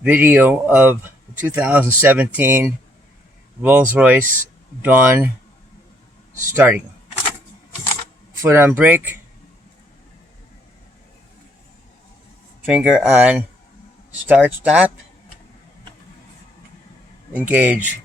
video of 2017 Rolls Royce Dawn starting. Foot on brake, finger on start stop, engage.